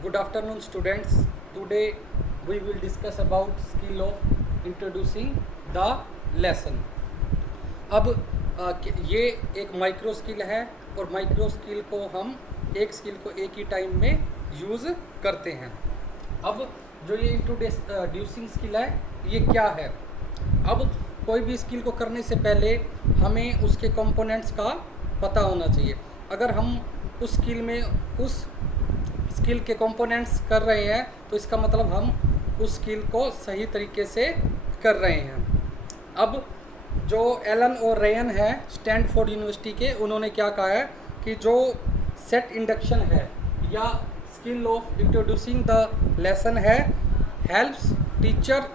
Good afternoon, students. Today we will discuss about skill of introducing the lesson. अब ये एक micro skill है और माइक्रो स्किल को हम एक स्किल को एक ही टाइम में यूज़ करते हैं. अब जो ये इंट्रोड्यूसिंग स्किल है ये क्या है. अब कोई भी स्किल को करने से पहले हमें उसके कंपोनेंट्स का पता होना चाहिए. अगर हम उस स्किल के कंपोनेंट्स कर रहे हैं तो इसका मतलब हम उस स्किल को सही तरीके से कर रहे हैं. अब जो एलन और रेयन है स्टैनफोर्ड यूनिवर्सिटी के, उन्होंने क्या कहा है कि जो सेट इंडक्शन है या skill of introducing the lesson है helps teacher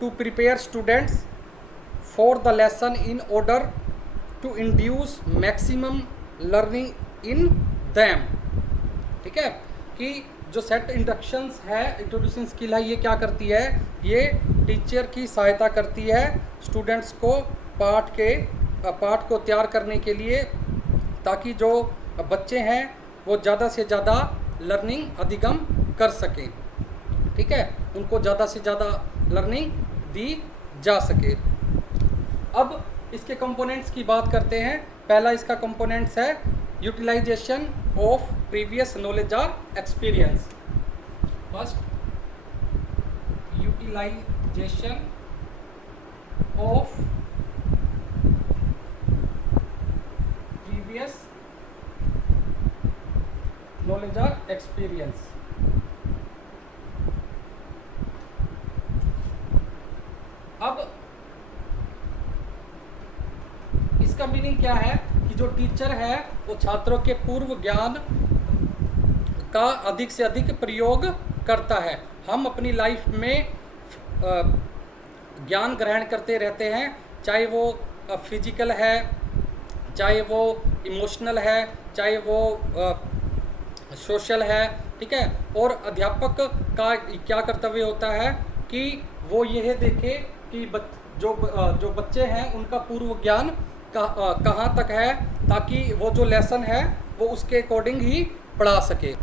to prepare students for the lesson in order to induce maximum learning in them. ठीक है कि जो सेट इंडक्शंस है इंट्रोड्यूसिंग स्किल है ये क्या करती है, ये टीचर की सहायता करती है स्टूडेंट्स को पाठ को तैयार करने के लिए, ताकि जो बच्चे हैं वो ज़्यादा से ज़्यादा लर्निंग अधिगम कर सकें. ठीक है, उनको ज़्यादा से ज़्यादा लर्निंग दी जा सके. अब इसके कंपोनेंट्स की बात करते हैं. पहला इसका कंपोनेंट्स है यूटिलाइजेशन ऑफ प्रीवियस नॉलेज और experience. First, utilisation of previous knowledge और एक्सपीरियंस. अब इसका मीनिंग क्या है कि जो टीचर है वो छात्रों के पूर्व ज्ञान का अधिक से अधिक प्रयोग करता है. हम अपनी लाइफ में ज्ञान ग्रहण करते रहते हैं, चाहे वो फिजिकल है, चाहे वो इमोशनल है, चाहे वो सोशल है. ठीक है, और अध्यापक का क्या कर्तव्य होता है कि वो यह देखे कि जो बच्चे हैं उनका पूर्व ज्ञान कहाँ तक है, ताकि वो जो लेसन है वो उसके अकॉर्डिंग ही पढ़ा सके.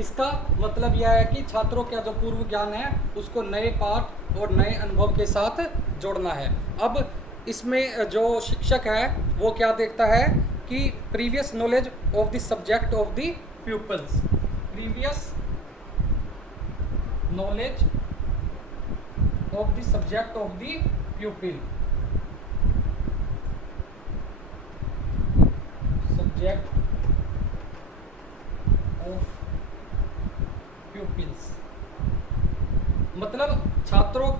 इसका मतलब यह है कि छात्रों का जो पूर्व ज्ञान है उसको नए पाठ और नए अनुभव के साथ जोड़ना है. अब इसमें जो शिक्षक है वो क्या देखता है कि previous knowledge of the subject of the people's. Previous knowledge of the subject of the प्यूपिल. Subject of pupils मतलब छात्रों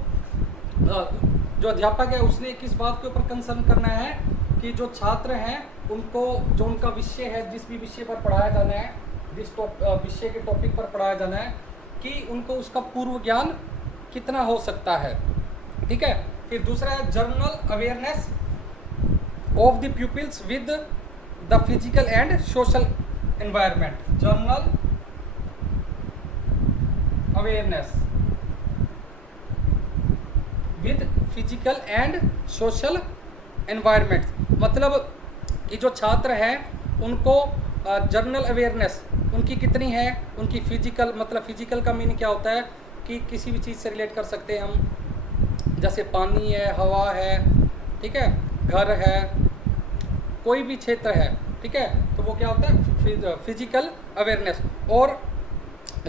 जो अध्यापक है उसने किस बात के ऊपर कंसर्न करना है कि जो छात्र हैं उनको जो उनका विषय है, जिस भी विषय पर पढ़ाया जाना है, जिस विषय के टॉपिक पर पढ़ाया जाना है, कि उनको उसका पूर्व ज्ञान कितना हो सकता है. ठीक है, फिर दूसरा है general awareness of the pupils with the physical and social environment. General awareness with physical and social environment मतलब कि जो छात्र हैं उनको जनरल अवेयरनेस उनकी कितनी है, उनकी फिजिकल मतलब फिजिकल का मीनिंग क्या होता है कि किसी भी चीज़ से रिलेट कर सकते हैं हम, जैसे पानी है, हवा है, ठीक है, घर है, कोई भी क्षेत्र है. ठीक है, तो वो क्या होता है फिजिकल अवेयरनेस. और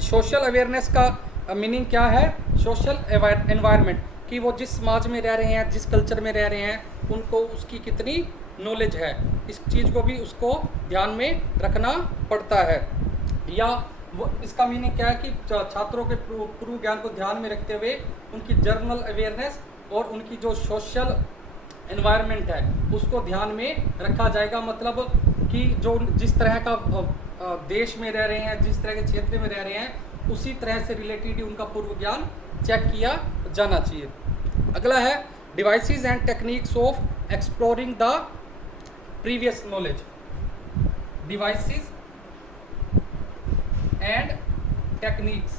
सोशल अवेयरनेस का मीनिंग क्या है, सोशल एनवायरनमेंट कि वो जिस समाज में रह रहे हैं, जिस कल्चर में रह रहे हैं, उनको उसकी कितनी नॉलेज है. इस चीज़ को भी उसको ध्यान में रखना पड़ता है. या वो इसका मीनिंग क्या है कि छात्रों के पूर्व ज्ञान को ध्यान में रखते हुए उनकी जनरल अवेयरनेस और उनकी जो सोशल एनवायरनमेंट है उसको ध्यान में रखा जाएगा. मतलब कि जो जिस तरह का देश में रह रहे हैं, जिस तरह के क्षेत्र में रह रहे हैं, उसी तरह से रिलेटेड ही उनका पूर्व ज्ञान चेक किया जाना चाहिए. अगला है devices and techniques of exploring the previous knowledge. Devices and techniques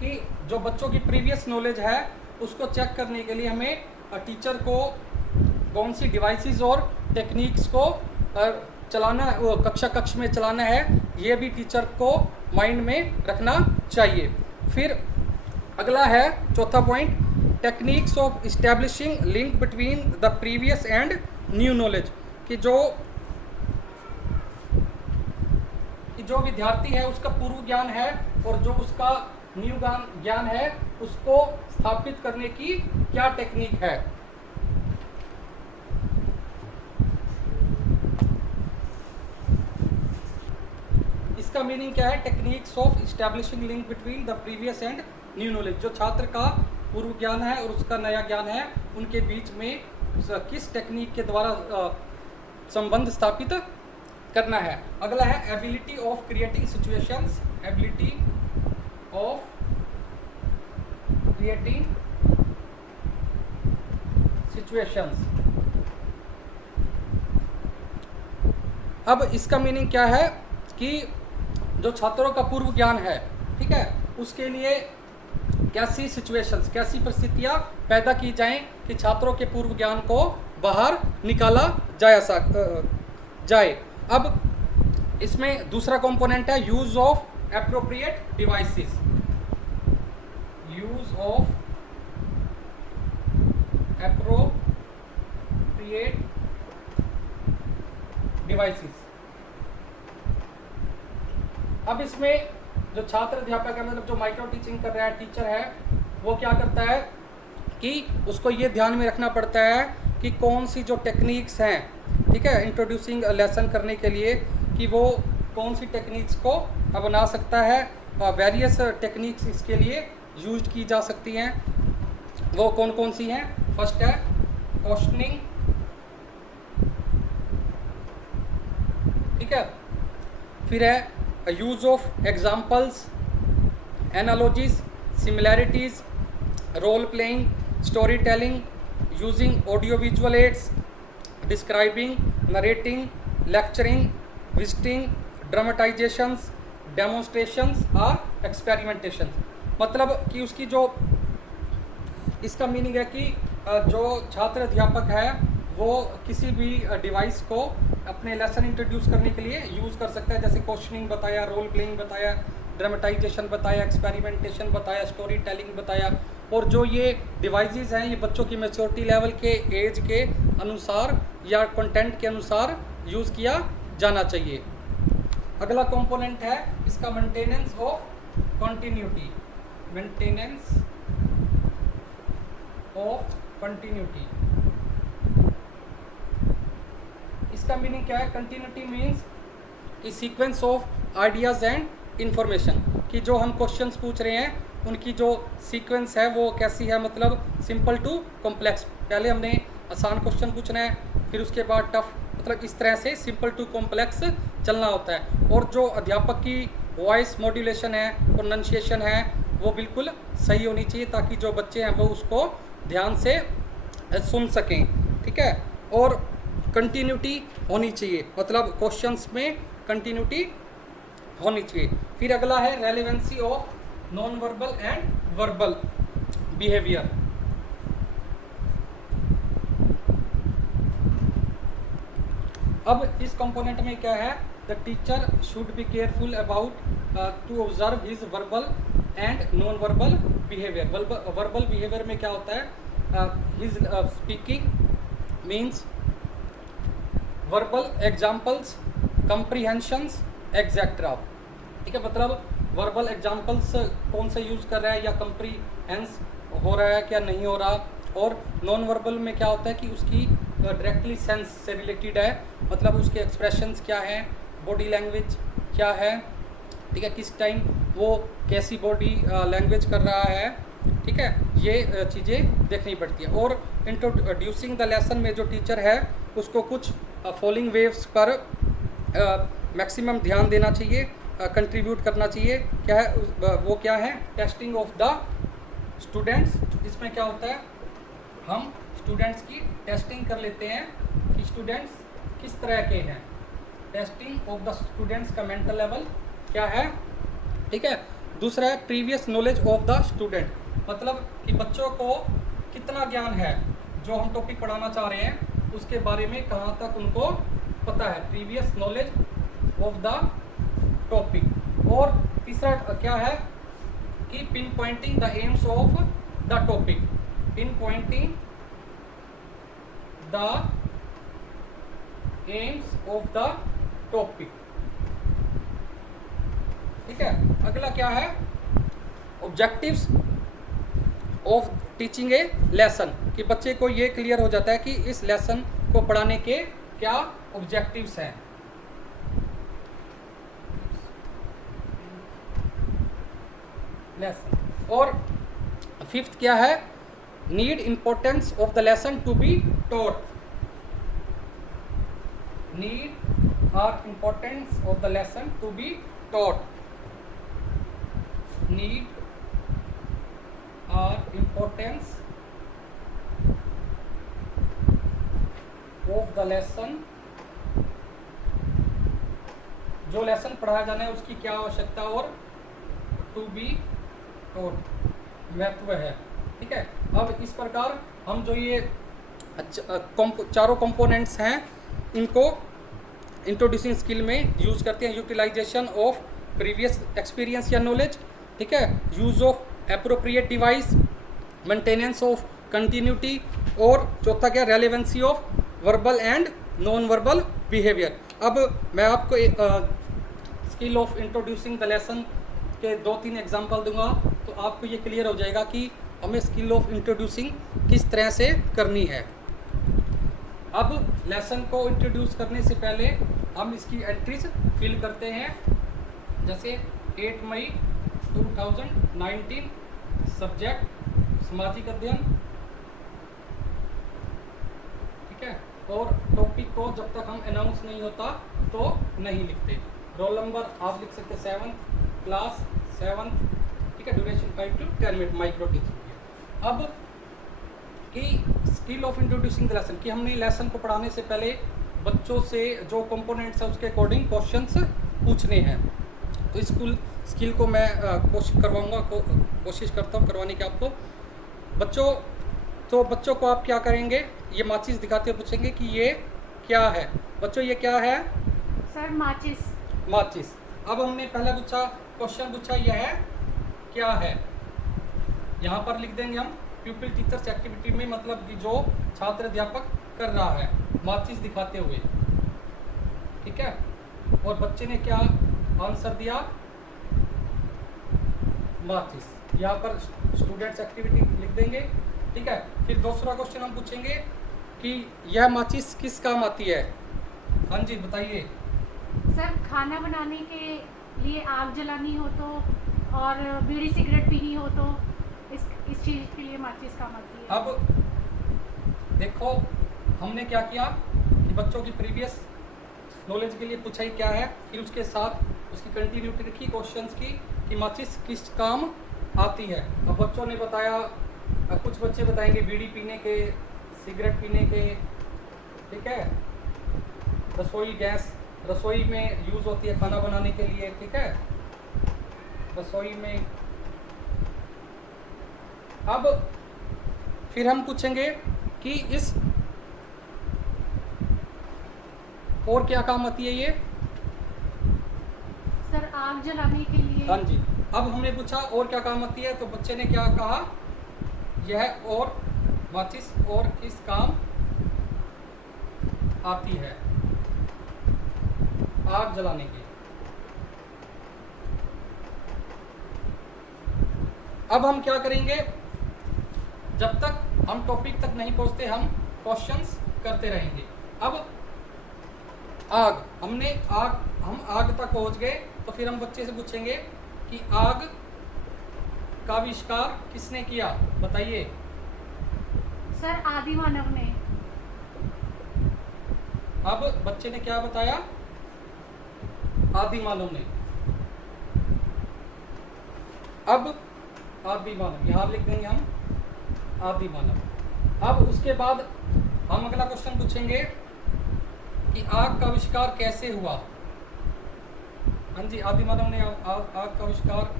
कि जो बच्चों की प्रीवियस नॉलेज है उसको चेक करने के लिए हमें टीचर को कौन सी डिवाइसेस और टेक्निक्स को चलाना, वो कक्ष में चलाना है, ये भी टीचर को माइंड में रखना चाहिए। फिर अगला है चौथा point, techniques of establishing link between the previous and new knowledge, कि जो विद्यार्थी है उसका पूर्व ज्ञान है और जो उसका न्यू ज्ञान है उसको स्थापित करने की क्या टेक्निक है। इसका मीनिंग क्या है, techniques of establishing link between the previous and new knowledge, जो छात्र का पूर्व ज्ञान है और उसका नया ज्ञान है उनके बीच में किस टेक्निक के द्वारा संबंध स्थापित करना है। अगला है ability of creating situations, ability of creating situations. अब इसका मीनिंग क्या है कि जो छात्रों का पूर्व ज्ञान है, ठीक है, उसके लिए कैसी सिचुएशंस, कैसी परिस्थितियां पैदा की जाएं कि छात्रों के पूर्व ज्ञान को बाहर निकाला जाए। अब इसमें दूसरा कंपोनेंट है use of appropriate devices, use of appropriate devices. अब इसमें जो छात्र अध्यापक है, मतलब जो माइक्रो टीचिंग कर रहा है, टीचर है, वो क्या करता है कि उसको ये ध्यान में रखना पड़ता है कि कौन सी जो टेक्निक्स हैं, ठीक है, इंट्रोड्यूसिंग लेसन करने के लिए, कि वो कौन सी टेक्निक्स को अपना सकता है। वेरियस टेक्निक्स इसके लिए यूज की जा सकती हैं। वो कौन कौन सी हैं? फर्स्ट है क्वेश्चनिंग, ठीक है, फिर है use of examples, analogies, similarities, role playing, story telling, using audio visual aids, describing, narrating, lecturing, visiting, dramatisations, demonstrations और एक्सपेरिमेंटेशंस। मतलब कि उसकी जो इसका मीनिंग है कि जो छात्र अध्यापक है वो किसी भी डिवाइस को अपने लेसन इंट्रोड्यूस करने के लिए यूज़ कर सकता है, जैसे क्वेश्चनिंग बताया, रोल प्लेइंग बताया, ड्रामेटाइजेशन बताया, एक्सपेरिमेंटेशन बताया, स्टोरी टेलिंग बताया। और जो ये डिवाइसेस हैं ये बच्चों की मैच्योरिटी लेवल के, एज के अनुसार या कंटेंट के अनुसार यूज़ किया जाना चाहिए। अगला कंपोनेंट है इसका maintenance of continuity, maintenance of continuity. इसका मीनिंग क्या है? कंटिन्यूटी मीन्स कि sequence of ideas and information, कि जो हम क्वेश्चंस पूछ रहे हैं उनकी जो सीक्वेंस है वो कैसी है, मतलब सिंपल टू कॉम्प्लेक्स। पहले हमने आसान क्वेश्चन पूछना है, फिर उसके बाद टफ, मतलब इस तरह से सिंपल टू कॉम्प्लेक्स चलना होता है। और जो अध्यापक की वॉइस मॉड्यूलेशन है, प्रोनंसिएशन है, वो बिल्कुल सही होनी चाहिए ताकि जो बच्चे हैं वो उसको ध्यान से सुन सकें, ठीक है। और कंटिन्यूटी होनी चाहिए, मतलब क्वेश्चंस में कंटिन्यूटी होनी चाहिए। फिर अगला है relevancy of non verbal and verbal behaviour. अब इस कंपोनेंट में क्या है? The teacher should be careful about to observe his verbal and non verbal behaviour. Verbal behaviour में क्या होता है? His speaking means verbal examples, comprehensions, etcetera, ठीक है। मतलब वर्बल एग्जाम्पल्स कौन से यूज़ कर रहा है या कंप्रीहेंस हो रहा है क्या नहीं हो रहा। और नॉन वर्बल में क्या होता है कि उसकी डायरेक्टली सेंस से रिलेटेड है, मतलब उसके एक्सप्रेशंस क्या हैं, बॉडी लैंग्वेज क्या है, ठीक है, किस टाइम वो कैसी बॉडी लैंग्वेज कर रहा है, ठीक है, ये चीज़ें देखनी पड़ती हैं। और इंट्रोड्यूसिंग द लेसन में जो टीचर है उसको कुछ फॉलोइंग वेव्स पर मैक्सिमम ध्यान देना चाहिए, कंट्रीब्यूट करना चाहिए। क्या है वो? क्या है? Testing of the students. इसमें क्या होता है? हम स्टूडेंट्स की टेस्टिंग कर लेते हैं कि स्टूडेंट्स किस तरह के हैं। टेस्टिंग ऑफ द स्टूडेंट्स का मेंटल लेवल क्या है, ठीक है। दूसरा है previous knowledge of the student, मतलब कि बच्चों को कितना ज्ञान है, जो हम टॉपिक पढ़ाना चाह रहे हैं उसके बारे में कहाँ तक उनको पता है, previous knowledge of the topic. और तीसरा क्या है कि pin Poynting the AIIMS of the topic, pin Poynting the AIIMS of the topic. ठीक है, अगला क्या है, objectives of teaching A lesson, कि बच्चे को ये क्लियर हो जाता है कि इस लेसन को पढ़ाने के क्या ऑब्जेक्टिव्स हैं। लेसन। और फिफ्थ क्या है, need importance of the lesson to be taught, need और importance of the lesson to be taught, need और इम्पोर्टेंस ऑफ द लेसन, जो लेसन पढ़ाया जाना है उसकी क्या आवश्यकता और टू बी टॉट महत्व है। ठीक है, अब इस प्रकार हम जो ये चारों कंपोनेंट्स हैं इनको इंट्रोड्यूसिंग स्किल में यूज करते हैं। यूटिलाइजेशन ऑफ प्रीवियस एक्सपीरियंस या नॉलेज, ठीक है, use of appropriate device, maintenance of continuity, और चौथा क्या, relevancy of verbal and non verbal behaviour. अब मैं आपको skill of introducing the lesson के 2-3 एग्जांपल दूंगा तो आपको ये क्लियर हो जाएगा कि हमें स्किल ऑफ इंट्रोड्यूसिंग किस तरह से करनी है। अब लेसन को इंट्रोड्यूस करने से पहले हम इसकी एंट्रीज फिल करते हैं। जैसे 8 मई 2019 सब्जेक्ट सामाजिक अध्ययन, ठीक है, और टॉपिक को जब तक हम अनाउंस नहीं होता तो नहीं लिखते। रोल नंबर आप लिख सकते 7th क्लास 7th, ठीक है, duration 5 to 10 minute, micro teaching. अब कि skill of introducing the lesson, कि हमने लेसन को पढ़ाने से पहले बच्चों से जो कंपोनेंट्स है उसके अकॉर्डिंग क्वेश्चंस पूछने हैं। तो इस स्किल को मैं कोशिश करता हूँ करवाने की आपको। बच्चों को आप क्या करेंगे, ये माचिस दिखाते हुए पूछेंगे कि ये क्या है। बच्चों ये क्या है? सर माचिस। माचिस। अब हमने पहला क्वेश्चन पूछा, यह है क्या है, यहाँ पर लिख देंगे हम प्यूपिल टीचर्स एक्टिविटी में, मतलब कि जो छात्र अध्यापक कर रहा है माचिस दिखाते हुए, ठीक है। और बच्चे ने क्या आंसर दिया, माचिस। यहाँ पर स्टूडेंट्स एक्टिविटी लिख देंगे, ठीक है। फिर दूसरा क्वेश्चन हम पूछेंगे कि यह माचिस किस काम आती है। हाँ जी बताइए। सर खाना बनाने के लिए आग जलानी हो तो, और बीड़ी सिगरेट पीनी हो तो इस चीज़ के लिए माचिस काम आती है। अब देखो हमने क्या किया कि बच्चों की प्रीवियस नॉलेज के लिए पूछा ही क्या है, फिर उसके साथ उसकी कंटिन्यूटी रखी क्वेश्चंस की कि माचिस किस काम आती है। अब बच्चों ने बताया, कुछ बच्चे बताएंगे बीड़ी पीने के, सिगरेट पीने के, ठीक है। रसोई गैस, रसोई में यूज़ होती है खाना बनाने के लिए, ठीक है, रसोई में। अब फिर हम पूछेंगे कि इस और क्या काम आती है ये। सर आग जलाने के लिए। हाँ जी। अब हमने पूछा और क्या काम आती है, तो बच्चे ने क्या कहा, यह और माचिस और किस काम आती है, आग जलाने की। अब हम क्या करेंगे, जब तक हम टॉपिक तक नहीं पहुंचते हम क्वेश्चंस करते रहेंगे। अब आग, हम आग तक पहुंच गए तो फिर हम बच्चे से पूछेंगे कि आग का आविष्कार किसने किया, बताइए। सर आदि मानव ने। अब बच्चे ने क्या बताया, आदि मानव ने। अब आदि मानव यहाँ लिख देंगे हम, आदि मानव। अब उसके बाद हम अगला क्वेश्चन पूछेंगे कि आग का आविष्कार कैसे हुआ। हाँ जी, आदि मानव ने आग का आविष्कार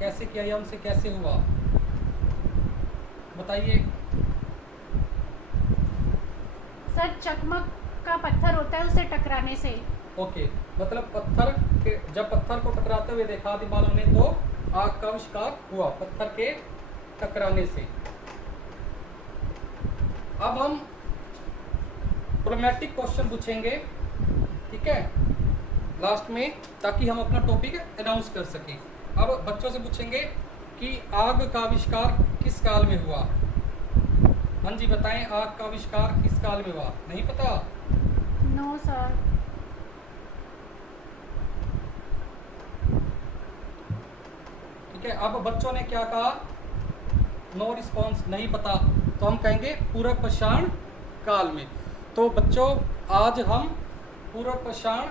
कैसे किया या उनसे कैसे हुआ, बताइए। सर चकमक का पत्थर होता है उससे टकराने से। ओके, मतलब पत्थर के, जब पत्थर को टकराते हुए देखा आदि मानव ने तो आग का आविष्कार हुआ पत्थर के टकराने से। अब हम प्रॉब्लमेटिक क्वेश्चन पूछेंगे, ठीक है, लास्ट में, ताकि हम अपना टॉपिक अनाउंस कर सकें। अब बच्चों से पूछेंगे कि आग का आविष्कार किस काल में हुआ। हाँ जी बताएं, आग का आविष्कार किस काल में हुआ? नहीं पता? No sir. ठीक है, अब बच्चों ने क्या कहा? नो रिस्पॉन्स, नहीं पता। तो हम कहेंगे पूर्व पाषाण काल में। तो बच्चों आज हम पूर्व पाषाण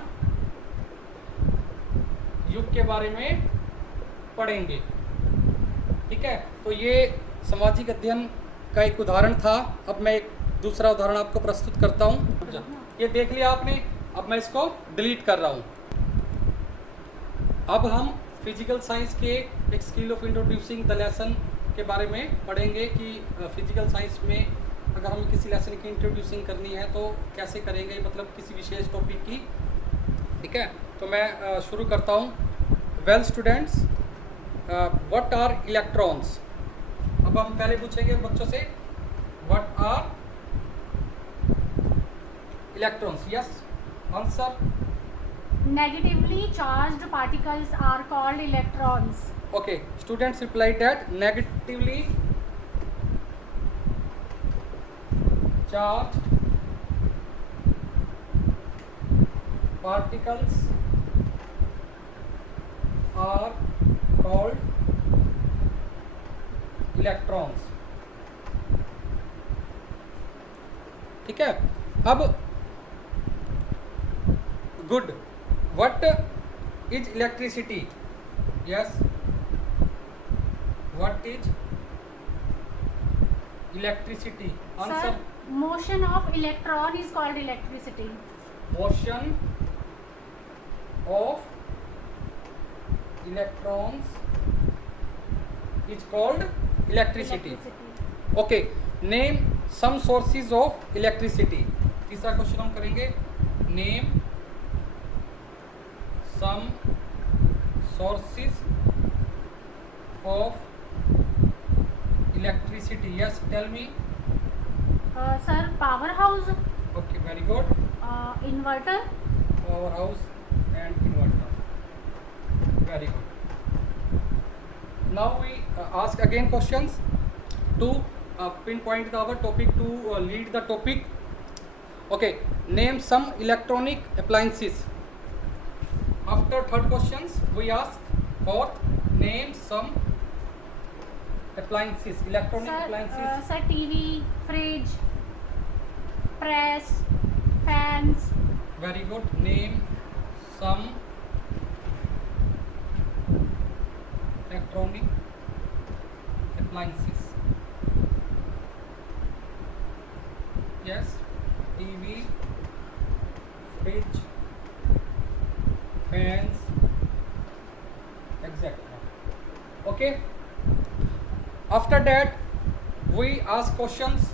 युग के बारे में पढ़ेंगे, ठीक है। तो ये सामाजिक अध्ययन का एक उदाहरण था। अब मैं एक दूसरा उदाहरण आपको प्रस्तुत करता हूँ। ये देख लिया आपने, अब मैं इसको डिलीट कर रहा हूँ। अब हम फिजिकल साइंस के एक skill of introducing the lesson के बारे में पढ़ेंगे कि फिजिकल साइंस में अगर हमें किसी लेसन की इंट्रोड्यूसिंग करनी है तो कैसे करेंगे, मतलब किसी विशेष टॉपिक की, ठीक है। तो मैं शुरू करता हूँ। Well students, what are electrons? अब हम पहले पूछेंगे बच्चों से what are electrons. Yes, answer. Negatively charged particles are called electrons. Okay, students replied that negatively charged particles are called electrons. ठीक है, अब good, what is electricity? Yes, what is electricity? Answer. Sir, motion of electron is called electricity. Motion of electrons is called electricity. Okay, name some sources of electricity. तीसरा question हम करेंगे, name some sources of electricity. Yes, tell me. Sir, powerhouse, Okay, very good. inverter, Powerhouse and inverter. Very good. Now we ask again questions to pinpoint our topic, to lead the topic. Okay, name some electronic appliances. After third questions, we ask fourth, name some appliances, electronic appliances. sir, TV, fridge, press, fans. Very good. Name some electronic appliances. Yes, TV, fridge, fans, etc. Okay. After that, we ask questions.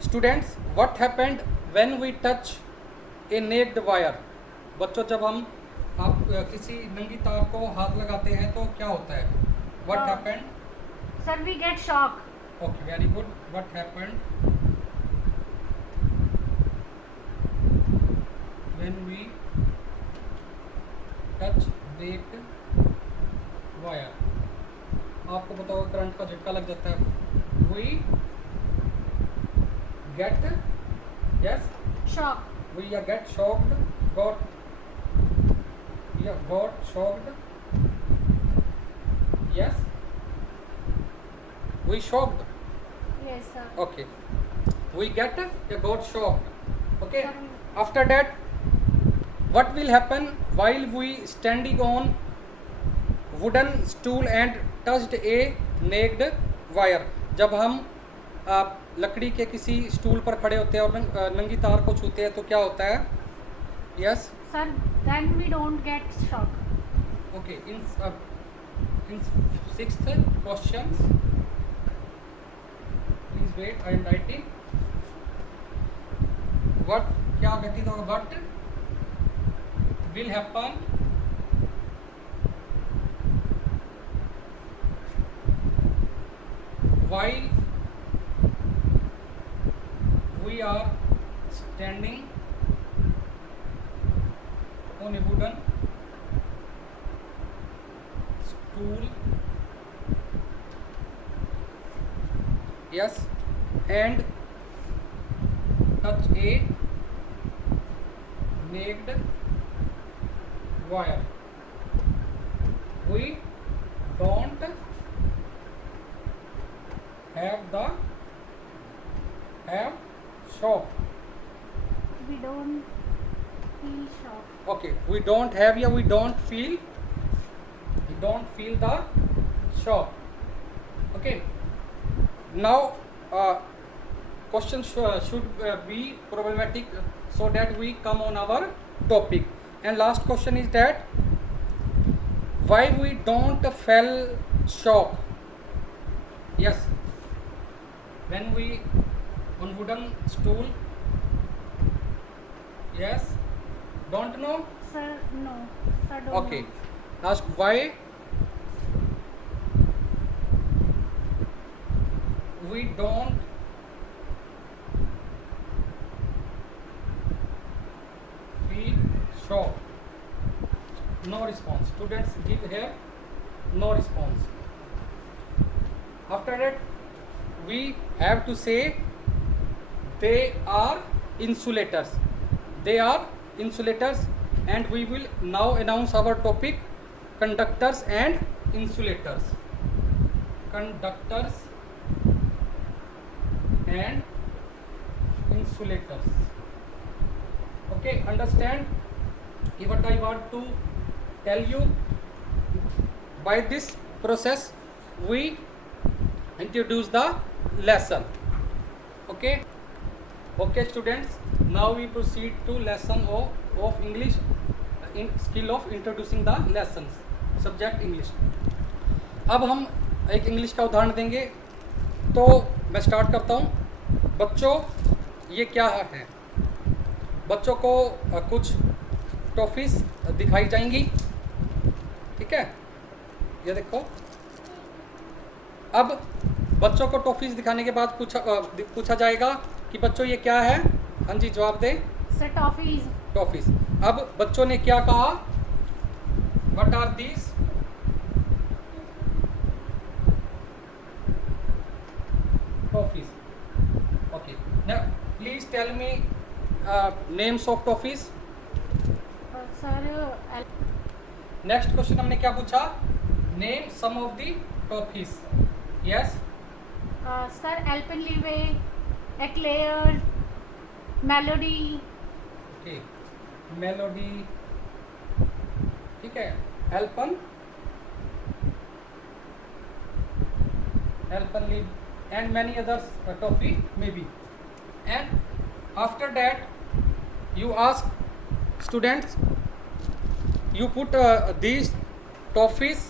Students, what happened when we touch a naked wire? बच्चों, जब हम किसी नंगी तार को हाथ लगाते हैं तो क्या होता है? What happened? Sir, we get shock. Okay, very good. What happened when we touch naked wire? आपको पता होगा करंट का झटका लग जाता है। We get, yes, Shock. we get shocked, got shocked. Yes, we shocked. Yes, sir. Okay, we got shocked. Okay, Sir, after that, what will happen while we standing on wooden stool and touched a naked wire? जब हम लकड़ी के किसी stool पर खड़े होते हैं और नंगी तार को छूते हैं तो क्या होता है? Yes, sir, then we don't get shock. Okay. In sixth questions, please wait, I am writing. what क्या घटित होगा, what will happen while we are standing on a wooden stool, yes, and touch a naked wire. We don't have shock. We don't feel shock. Okay, we don't have या we don't feel the shock. Okay, now question should be problematic so that we come on our topic. And last question is that why we don't feel shock. Yes, when we on wooden stool, yes, don't know. Sir, no. Sir, don't Okay, know. ask why we don't feel shock. No response. Students give here no response. After that, we have to say they are insulators. They are insulators, and we will now announce our topic: conductors and insulators. Conductors and insulators. Okay, understand what I want to tell you. By this process, we introduce the lesson. Okay. Okay, students. Now we proceed to lesson of English in skill of introducing the lessons. Subject English. अब हम एक English का उदाहरण देंगे, तो मैं start करता हूँ। बच्चों, ये क्या है? बच्चों को कुछ टॉफीज दिखाई जाएंगी, ठीक है? ये देखो। अब बच्चों को टॉफीज दिखाने के बाद पूछा जाएगा कि बच्चों ये क्या है? हाँ जी, जवाब दें। Sir, toffees. टॉफीज। अब बच्चों ने क्या कहा? What are these? Toffees. Okay, now please tell me names of toffees. Sir, next question हमने क्या पूछा? Name some of the toffees. Yes, sir, Alpenlibe, Eclair, Melody. Okay, Melody, ठीक है, Alpenliebe and many others toffee maybe. And after that, you ask students, you put these toffees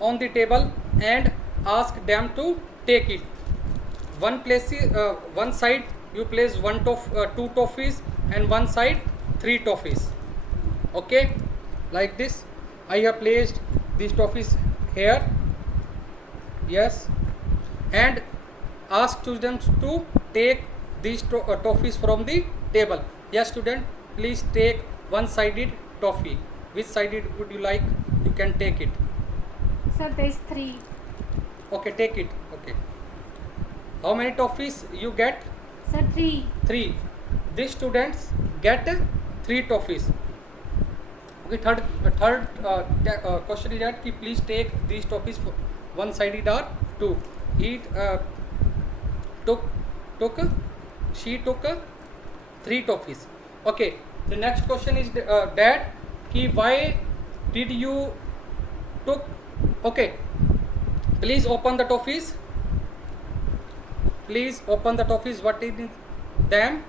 on the table and ask them to take it. One side you place two toffees, and one side 3 toffees. Okay, like this. I have placed these toffees here. Yes, and ask students to take these toffees from the table. Yes, student, please take one-sided toffee. Which sided would you like? You can take it. Sir, there's 3. Okay, take it. Okay. How many toffees you get? Sir, 3. 3. These students get 3 toffees. Okay, third question is that please take these toffees one-sided or 2. She took 3 toffees. Okay, the next question is that why did you took? Okay, please open the toffees. Please open the toffees. What is in them?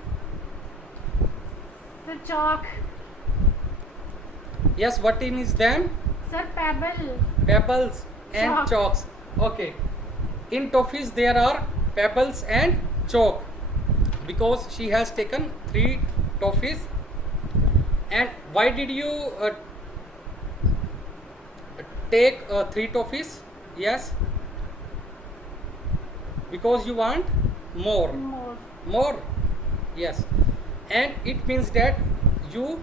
Sir, chalk. Yes, what is them? Sir, pebble. Pebbles and Chalk. chalks. Okay, in toffees there are pebbles and chalk. because she has taken 3 toffees. And why did you take 3 toffees? Yes, because you want more. More, yes. And it means that you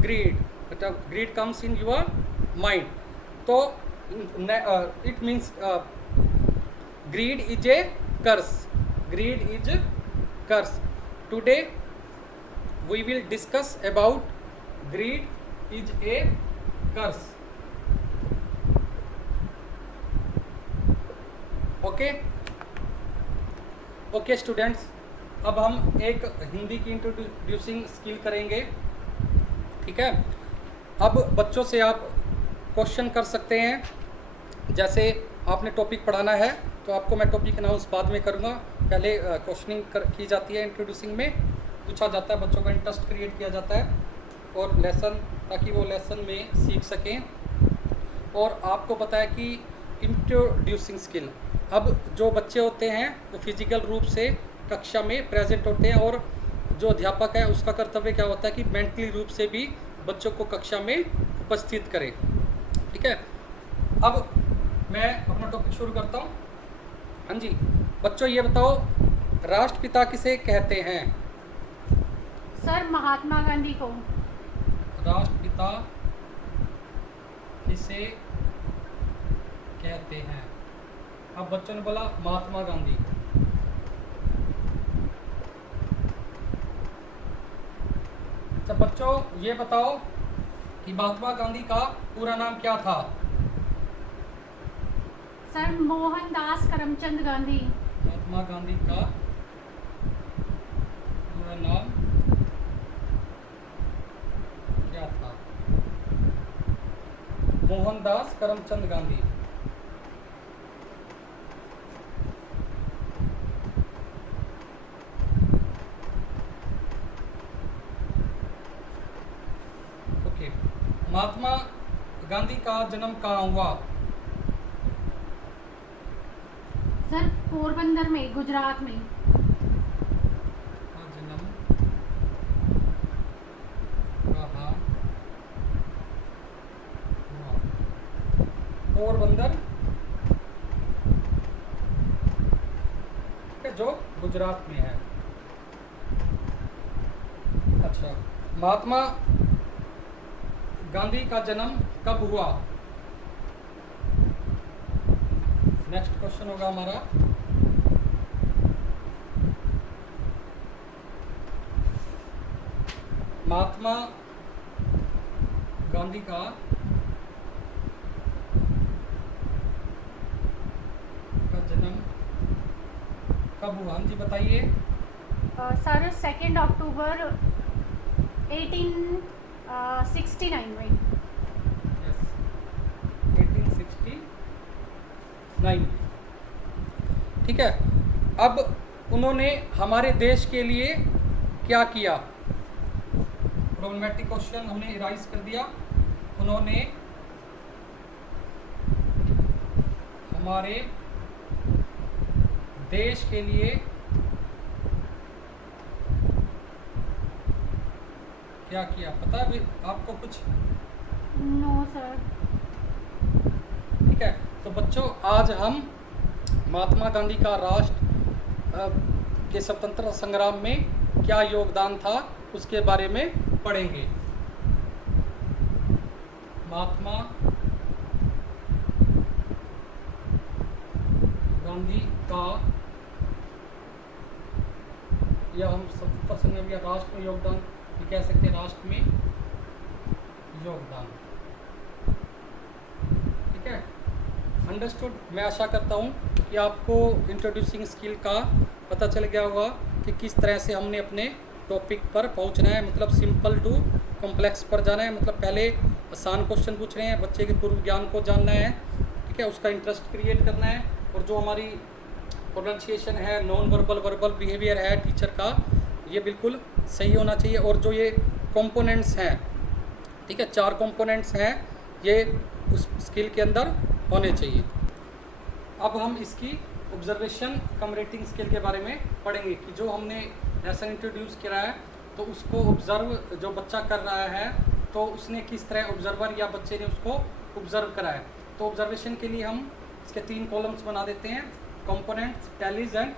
greed, greed comes in your mind. So it means greed is a curse. Greed is a curse. Today we will discuss about greed is a curse. Okay students, अब हम एक हिंदी की introducing skill करेंगे, ठीक है। अब बच्चों से आप क्वेश्चन कर सकते हैं, जैसे आपने टॉपिक पढ़ाना है तो आपको मैं टॉपिक अनाउंस बाद में करूँगा, पहले क्वेश्चनिंग की जाती है, इंट्रोड्यूसिंग में पूछा जाता है, बच्चों का इंटरेस्ट क्रिएट किया जाता है और लेसन, ताकि वो लेसन में सीख सकें। और आपको पता है कि इंट्रोड्यूसिंग स्किल, अब जो बच्चे होते हैं वो फिजिकल रूप से कक्षा में प्रेजेंट होते हैं और जो अध्यापक है उसका कर्तव्य क्या होता है कि मेंटली रूप से भी बच्चों को कक्षा में उपस्थित करे, ठीक है। अब मैं अपना टॉपिक शुरू करता हूँ। हाँ जी बच्चों, ये बताओ राष्ट्रपिता किसे कहते हैं? सर महात्मा गांधी को। राष्ट्रपिता किसे कहते हैं? अब बच्चों ने बोला महात्मा गांधी। अच्छा बच्चों, ये बताओ कि महात्मा गांधी का पूरा नाम क्या था? सर मोहनदास करमचंद गांधी। महात्मा गांधी का पूरा नाम क्या था? मोहनदास करमचंद गांधी। महात्मा गांधी का जन्म कहाँ हुआ? सर पोरबंदर में, गुजरात में। जन्म कहाँ हुआ? पोरबंदर, जो गुजरात में है। अच्छा, महात्मा गांधी का जन्म कब हुआ? नेक्स्ट क्वेश्चन होगा हमारा। महात्मा गांधी का जन्म कब हुआ? हाँ जी बताइए। सर 2 अक्टूबर 1869 में। 1869, ठीक है। अब उन्होंने हमारे देश के लिए क्या किया? प्रॉब्लमेटिक क्वेश्चन हमने इराइज कर दिया। उन्होंने हमारे देश के लिए क्या किया? पता है आपको कुछ? No sir. ठीक है, तो बच्चों आज हम महात्मा गांधी का राष्ट्र के स्वतंत्रता संग्राम में क्या योगदान था उसके बारे में पढ़ेंगे। महात्मा गांधी का, या हम स्वतंत्रता संग्राम या राष्ट्र में योगदान भी कह सकते हैं, राष्ट्र में योगदान, ठीक है। अंडरस्टूड। मैं आशा करता हूँ कि आपको इंट्रोड्यूसिंग स्किल का पता चल गया होगा कि किस तरह से हमने अपने टॉपिक पर पहुँचना है, मतलब सिंपल टू कॉम्प्लेक्स पर जाना है। मतलब पहले आसान क्वेश्चन पूछ रहे हैं, बच्चे के पूर्व ज्ञान को जानना है, ठीक है, उसका इंटरेस्ट क्रिएट करना है, और जो हमारी प्रोनाउंसिएशन है, नॉन वर्बल वर्बल बिहेवियर है टीचर का, ये बिल्कुल सही होना चाहिए। और जो ये कंपोनेंट्स हैं, ठीक है, 4 कंपोनेंट्स हैं, ये उस स्किल के अंदर होने चाहिए। अब हम इसकी ऑब्जर्वेशन कम रेटिंग स्किल के बारे में पढ़ेंगे कि जो हमने लेसन इंट्रोड्यूस किया है, तो उसको ऑब्जर्व जो बच्चा कर रहा है तो उसने किस तरह ऑब्जर्वर या बच्चे ने उसको ऑब्जर्व करा है। तो ऑब्जर्वेशन के लिए हम इसके 3 कॉलम्स बना देते हैं, components, tallies and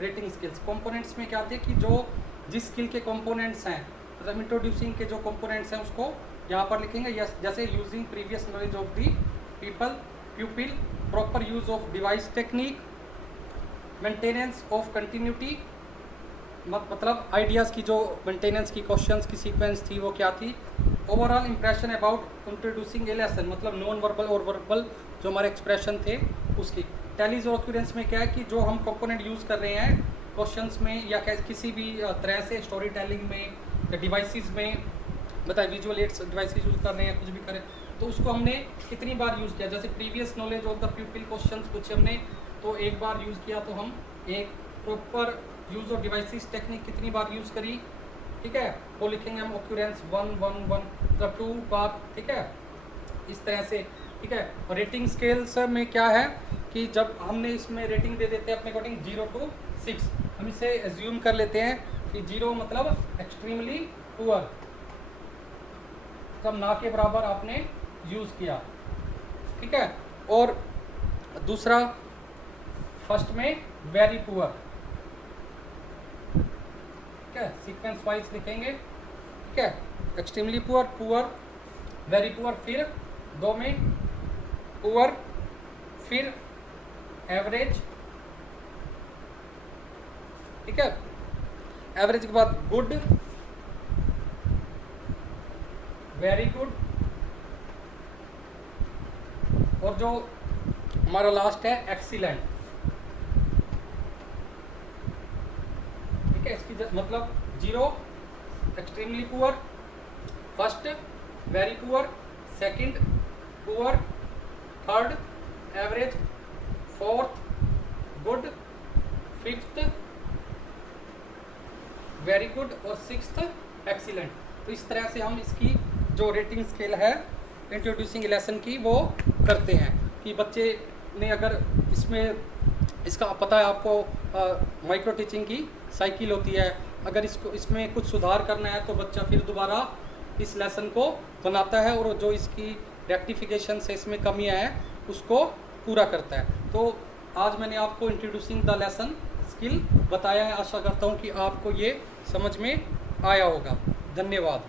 rating skills. Components में क्या आते हैं कि जो जिस स्किल के कंपोनेंट्स हैं, मतलब इंट्रोड्यूसिंग के जो कंपोनेंट्स हैं उसको यहाँ पर लिखेंगे। जैसे using previous knowledge of the प्यूपिल, proper use of device technique, maintenance of continuity, मतलब आइडियाज़ की जो मेंटेनेंस की क्वेश्चंस की सीक्वेंस थी वो क्या थी, overall impression about introducing A lesson, मतलब नॉन वर्बल और वर्बल जो हमारे एक्सप्रेशन थे उसकी। टैलीज और ऑक्यूरेंस में क्या है कि जो हम कंपोनेंट यूज़ कर रहे हैं क्वेश्चंस में या किसी भी तरह से स्टोरी टेलिंग में या डिवाइसेस में, बताए विजुअल एड्स डिवाइसेस यूज़ कर रहे हैं, कुछ भी करें, तो उसको हमने कितनी बार यूज़ किया। जैसे previous knowledge of the प्यूपिल questions कुछ हमने तो एक बार यूज़ किया, तो हम एक proper use of devices technique कितनी बार यूज़ करी, ठीक है, वो लिखेंगे हम ऑक्यूरेंस 1 1 1 मतलब 2 बार, ठीक है, इस तरह से, ठीक है। और रेटिंग स्केल्स में क्या है कि जब हमने इसमें रेटिंग दे देते हैं अपने अकॉर्डिंग 0 to 6, हम इसे एज्यूम कर लेते हैं कि 0 मतलब एक्सट्रीमली पुअर, सब ना के बराबर आपने यूज़ किया, ठीक है। और दूसरा फर्स्ट में वेरी पुअर, ठीक है, सीक्वेंस वाइज लिखेंगे, ठीक है, extremely poor, poor, very poor, फिर 2 में पुअर, फिर एवरेज, ठीक है, एवरेज के बाद गुड, वेरी गुड, और जो हमारा लास्ट है एक्सीलेंट, ठीक है। इसकी मतलब 0 extremely poor, first very poor, second poor, third average, fourth good, fifth very good और सिक्स्थ एक्सीलेंट। तो इस तरह से हम इसकी जो रेटिंग स्केल है इंट्रोड्यूसिंग लेसन की वो करते हैं कि बच्चे ने अगर इसमें इसका पता है आपको माइक्रो टीचिंग की साइकिल होती है, अगर इसमें कुछ सुधार करना है तो बच्चा फिर दोबारा इस लेसन को बनाता है और जो इसकी रेक्टिफिकेशन से इसमें कमियां हैं उसको पूरा करता है। तो आज मैंने आपको इंट्रोड्यूसिंग द लेसन स्किल बताया है, आशा करता हूँ कि आपको ये समझ में आया होगा। धन्यवाद।